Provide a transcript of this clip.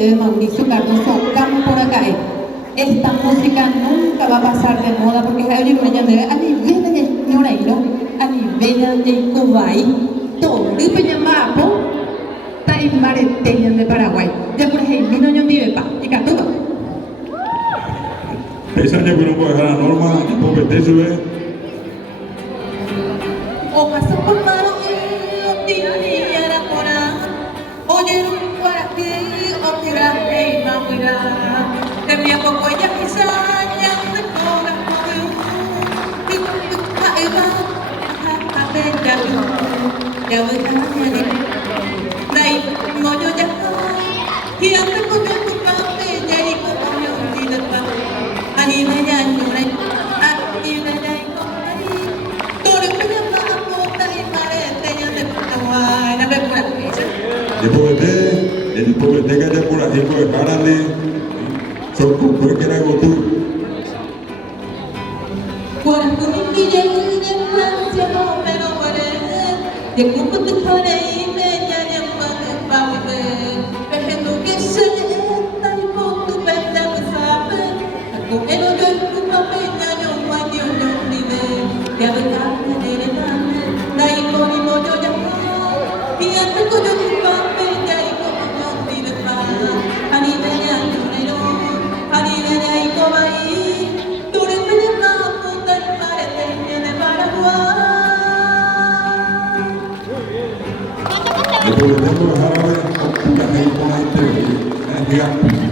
de Mauricio Cardoso Campo Racae. Esta música nunca va a pasar de moda porque es a nivel de Ñoreiro, a nivel de Kuwait, todo el Peñamapo, Taimareteña de Paraguay. Ya por ejemplo, no yo vive pa, y Catuba. Esa ya que no puede dejar la norma, porque te sube. O pasa por mano y tira la cora. Oye, para que o tira hey mamira. Te voy a poco ella quizá ya me toca y tu eva a ver ya voy a hacer dai no yo ya y antes porque tu café ya y como yo ni de pa ani me ya lloré ani me ya y todo el que me va a botar y parece ya de Paraguay la ve por aquí el poquete que hay por aquí, pues párale, son como que era tú. Cuando un día de Francia no me lo veré, de cómo te pone y me llame para beber, dejando que se está y con tu pena me sabe, con el odio en tu peña yo no hay Dios no vive, que a veces me derrame, la icona y no yo ya y antes con yo tu peña y como yo vive para, a nivel de año, a nivel de ahí como ahí. Después de dejar a ver, la gente con la entrevista,